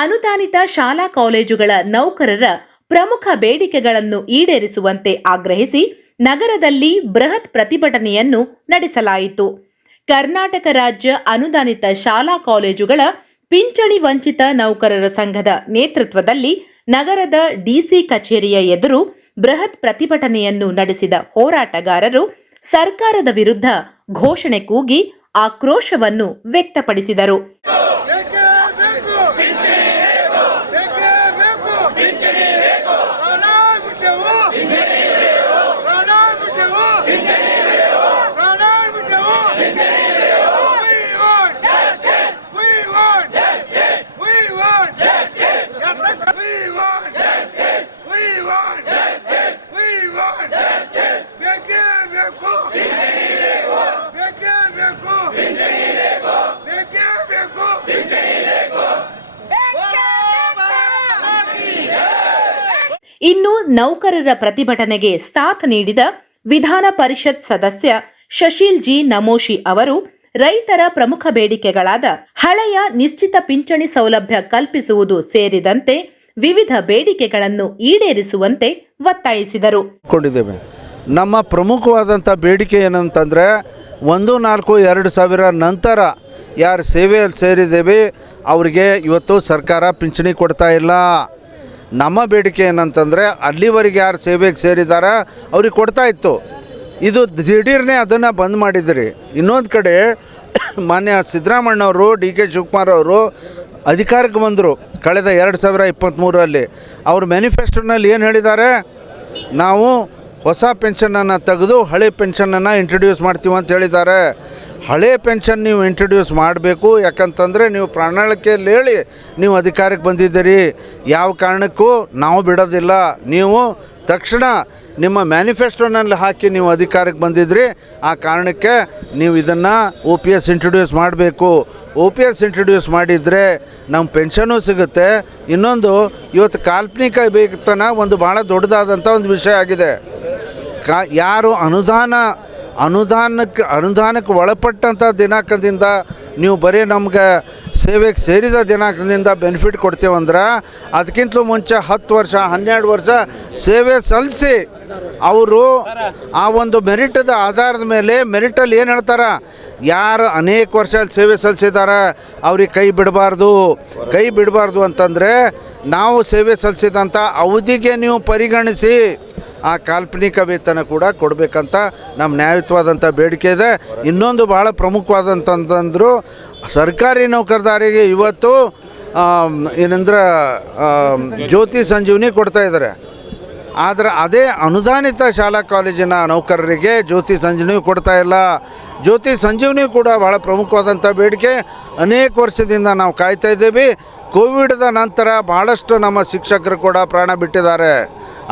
ಅನುದಾನಿತ ಶಾಲಾ ಕಾಲೇಜುಗಳ ನೌಕರರ ಪ್ರಮುಖ ಬೇಡಿಕೆಗಳನ್ನು ಈಡೇರಿಸುವಂತೆ ಆಗ್ರಹಿಸಿ ನಗರದಲ್ಲಿ ಬೃಹತ್ ಪ್ರತಿಭಟನೆಯನ್ನು ನಡೆಸಲಾಯಿತು. ಕರ್ನಾಟಕ ರಾಜ್ಯ ಅನುದಾನಿತ ಶಾಲಾ ಕಾಲೇಜುಗಳ ಪಿಂಚಣಿ ವಂಚಿತ ನೌಕರರ ಸಂಘದ ನೇತೃತ್ವದಲ್ಲಿ ನಗರದ ಡಿಸಿ ಕಚೇರಿಯ ಎದುರು ಬೃಹತ್ ಪ್ರತಿಭಟನೆಯನ್ನು ನಡೆಸಿದ ಹೋರಾಟಗಾರರು ಸರ್ಕಾರದ ವಿರುದ್ಧ ಘೋಷಣೆ ಕೂಗಿ ಆಕ್ರೋಶವನ್ನು ವ್ಯಕ್ತಪಡಿಸಿದರು. ಇನ್ನು ನೌಕರರ ಪ್ರತಿಭಟನೆಗೆ ಸಾಥ್ ನೀಡಿದ ವಿಧಾನ ಪರಿಷತ್ ಸದಸ್ಯ ಶಶೀಲ್ ಜಿ ನಮೋಶಿ ಅವರು ರೈತರ ಪ್ರಮುಖ ಬೇಡಿಕೆಗಳಾದ ಹಳೆಯ ನಿಶ್ಚಿತ ಪಿಂಚಣಿ ಸೌಲಭ್ಯ ಕಲ್ಪಿಸುವುದು ಸೇರಿದಂತೆ ವಿವಿಧ ಬೇಡಿಕೆಗಳನ್ನು ಈಡೇರಿಸುವಂತೆ ಒತ್ತಾಯಿಸಿದರು. ನಮ್ಮ ಪ್ರಮುಖವಾದಂಥ ಬೇಡಿಕೆ ಏನಂತಂದರೆ 1/4/2000 ನಂತರ ಯಾರು ಸೇವೆಯಲ್ಲಿ ಸೇರಿದ್ದೇವೆ ಅವರಿಗೆ ಇವತ್ತು ಸರ್ಕಾರ ಪಿಂಚಣಿ ಕೊಡ್ತಾ ಇಲ್ಲ. ನಮ್ಮ ಬೇಡಿಕೆ ಏನಂತಂದರೆ ಅಲ್ಲಿವರೆಗೆ ಯಾರು ಸೇವೆಗೆ ಸೇರಿದಾರ ಅವ್ರಿಗೆ ಕೊಡ್ತಾ ಇತ್ತು. ಇದು ದಿಢೀರ್ನೇ ಅದನ್ನು ಬಂದ್ ಮಾಡಿದ್ರಿ. ಇನ್ನೊಂದು ಕಡೆ ಮಾನ್ಯ ಸಿದ್ದರಾಮಣ್ಣವರು ಡಿ ಕೆ ಶಿವಕುಮಾರ್ ಅವರು ಅಧಿಕಾರಕ್ಕೆ ಬಂದರು ಕಳೆದ 2023ರಲ್ಲಿ. ಅವ್ರ ಮ್ಯಾನಿಫೆಸ್ಟೋನಲ್ಲಿ ಏನು ಹೇಳಿದ್ದಾರೆ, ನಾವು ಹೊಸ ಪೆನ್ಷನನ್ನು ತೆಗೆದು ಹಳೆ ಪೆನ್ಷನನ್ನು ಇಂಟ್ರಡ್ಯೂಸ್ ಮಾಡ್ತೀವಿ ಅಂತ ಹೇಳಿದ್ದಾರೆ. ಹಳೆ ಪೆನ್ಷನ್ ನೀವು ಇಂಟ್ರಡ್ಯೂಸ್ ಮಾಡಬೇಕು, ಯಾಕಂತಂದರೆ ನೀವು ಪ್ರಣಾಳಿಕೆಯಲ್ಲಿ ಹೇಳಿ ನೀವು ಅಧಿಕಾರಕ್ಕೆ ಬಂದಿದ್ದೀರಿ. ಯಾವ ಕಾರಣಕ್ಕೂ ನಾವು ಬಿಡೋದಿಲ್ಲ. ನೀವು ತಕ್ಷಣ ನಿಮ್ಮ ಮ್ಯಾನಿಫೆಸ್ಟೋನಲ್ಲಿ ಹಾಕಿ ನೀವು ಅಧಿಕಾರಕ್ಕೆ ಬಂದಿದ್ರಿ, ಆ ಕಾರಣಕ್ಕೆ ನೀವು ಇದನ್ನು OPS ಇಂಟ್ರಡ್ಯೂಸ್ ಮಾಡಬೇಕು. OPS ಇಂಟ್ರಡ್ಯೂಸ್ ಮಾಡಿದರೆ ನಮ್ಮ ಪೆನ್ಷನು ಸಿಗುತ್ತೆ. ಇನ್ನೊಂದು ಇವತ್ತು ಕಾಲ್ಪನಿಕ ವೇತನ ಒಂದು ಭಾಳ ದೊಡ್ಡದಾದಂಥ ಒಂದು ವಿಷಯ ಆಗಿದೆ. ಯಾರು ಅನುದಾನಕ್ಕೆ ಒಳಪಟ್ಟಂಥ ದಿನಾಂಕದಿಂದ ನೀವು ಬರೀ ನಮ್ಗೆ ಸೇವೆಗೆ ಸೇರಿದ ದಿನಾಂಕದಿಂದ ಬೆನಿಫಿಟ್ ಕೊಡ್ತೀವಂದ್ರೆ ಅದಕ್ಕಿಂತಲೂ ಮುಂಚೆ 10 ವರ್ಷ 12 ವರ್ಷ ಸೇವೆ ಸಲ್ಲಿಸಿ ಅವರು ಆ ಒಂದು ಮೆರಿಟದ ಆಧಾರದ ಮೇಲೆ ಮೆರಿಟಲ್ಲಿ ಏನು ಹೇಳ್ತಾರೆ, ಯಾರು ಅನೇಕ ವರ್ಷ ಸೇವೆ ಸಲ್ಲಿಸಿದ್ದಾರೆ ಅವ್ರಿಗೆ ಕೈ ಬಿಡಬಾರ್ದು ಅಂತಂದರೆ ನಾವು ಸೇವೆ ಸಲ್ಲಿಸಿದಂಥ ಅವಧಿಗೆ ನೀವು ಪರಿಗಣಿಸಿ ಆ ಕಾಲ್ಪನಿಕ ವೇತನ ಕೂಡ ಕೊಡಬೇಕಂತ ನಮ್ಮ ನ್ಯಾಯಯುತವಾದಂಥ ಬೇಡಿಕೆ ಇದೆ. ಇನ್ನೊಂದು ಭಾಳ ಪ್ರಮುಖವಾದಂತಂದ್ರು ಸರ್ಕಾರಿ ನೌಕರದಾರಿಗೆ ಇವತ್ತು ಏನಂದ್ರೆ ಜ್ಯೋತಿ ಸಂಜೀವನಿ ಕೊಡ್ತಾ ಇದ್ದಾರೆ. ಆದರೆ ಅದೇ ಅನುದಾನಿತ ಶಾಲಾ ಕಾಲೇಜಿನ ನೌಕರರಿಗೆ ಜ್ಯೋತಿ ಸಂಜೀವನಿ ಕೊಡ್ತಾ ಇಲ್ಲ. ಜ್ಯೋತಿ ಸಂಜೀವನಿ ಕೂಡ ಭಾಳ ಪ್ರಮುಖವಾದಂಥ ಬೇಡಿಕೆ. ಅನೇಕ ವರ್ಷದಿಂದ ನಾವು ಕಾಯ್ತಾ ಇದ್ದೇವೆ. ಕೋವಿಡ್ದ ನಂತರ ಭಾಳಷ್ಟು ನಮ್ಮ ಶಿಕ್ಷಕರು ಕೂಡ ಪ್ರಾಣ ಬಿಟ್ಟಿದ್ದಾರೆ.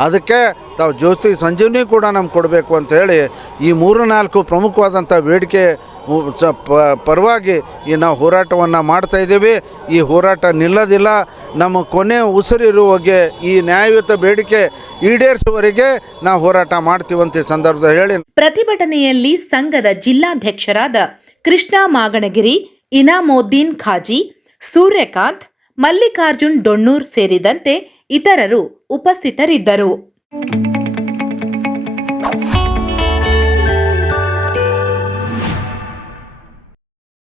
ಅದಕ್ಕೆ ತಾವು ಜ್ಯೋತಿ ಸಂಜೀವನಿ ಕೂಡ ನಮ್ಗೆ ಕೊಡಬೇಕು ಅಂಥೇಳಿ ಈ 3-4 ಪ್ರಮುಖವಾದಂಥ ಬೇಡಿಕೆ ಪರವಾಗಿ ನಾವು ಹೋರಾಟವನ್ನು ಮಾಡ್ತಾಯಿದ್ದೀವಿ. ಈ ಹೋರಾಟ ನಿಲ್ಲೋದಿಲ್ಲ. ನಮ್ಮ ಕೊನೆ ಉಸಿರಿರುವಾಗೆ ಈ ನ್ಯಾಯಯುತ ಬೇಡಿಕೆ ಈಡೇರಿಸುವವರೆಗೆ ನಾವು ಹೋರಾಟ ಮಾಡ್ತೀವಂತ ಸಂದರ್ಭದಲ್ಲಿ ಹೇಳಿ. ಪ್ರತಿಭಟನೆಯಲ್ಲಿ ಸಂಘದ ಜಿಲ್ಲಾಧ್ಯಕ್ಷರಾದ ಕೃಷ್ಣ ಮಾಗಣಗಿರಿ, ಇನಾಮೋದ್ದೀನ್ ಖಾಜಿ, ಸೂರ್ಯಕಾಂತ್, ಮಲ್ಲಿಕಾರ್ಜುನ್ ಡೊಣ್ಣೂರ್ ಸೇರಿದಂತೆ ಇತರರು ಉಪಸ್ಥಿತರಿದ್ದರು.